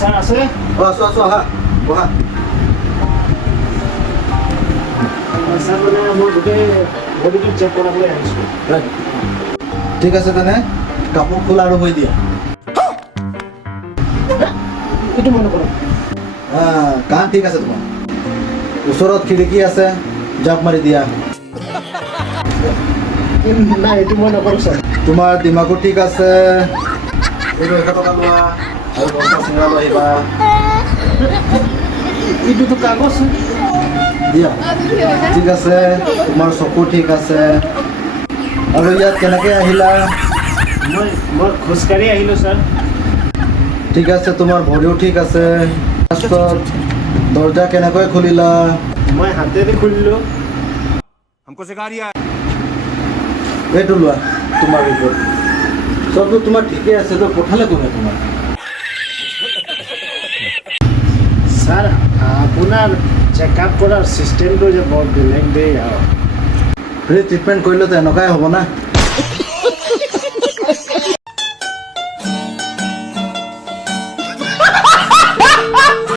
sir আছে আছো আহা বহা ছাৰ মানে মই গোটেই বডিটো চেক কৰাবলৈ আহিছোঁ ঠিক আছে তেনে কাপোৰ খোলা আৰু হৈ দিয়া এইটো মই নকৰোঁ কাণ ঠিক আছে তোমাৰ ওচৰত খিৰিকী আছে জাপ মাৰি দিয়া নাই এইটো মই নকৰোঁ ছাৰ তোমাৰ দিমাগো ঠিক আছে এইটো 100 টকা লোৱা আৰু 10টা চিঙৰা লৈ আহিবা এইটোতো কাগজ দিয়া ঠিক আছে তোমাৰ চকু ঠিক আছে আৰু ইয়াত কেনেকৈ আহিলা মই খোজকাঢ়ি আহিলোঁ ছাৰ ঠিক আছে তোমাৰ ভৰিও ঠিক আছে লাষ্টত দৰ্জা কেনেকৈ খুলিলা মই হাতেৰে খুলিলোঁ এইটো লোৱা তোমাৰ ৰিপৰ্ট চবটো তোমাৰ ঠিকেই আছে তো পঠালে কোনে তোমাৰ ছাৰ আপোনাৰ চেকআপ কৰাৰ চিষ্টেমটো যে বৰ বেলেগ দেই আৰু ফ্ৰী ট্ৰিটমেণ্ট কৰিলেতো এনেকুৱাই হ'ব না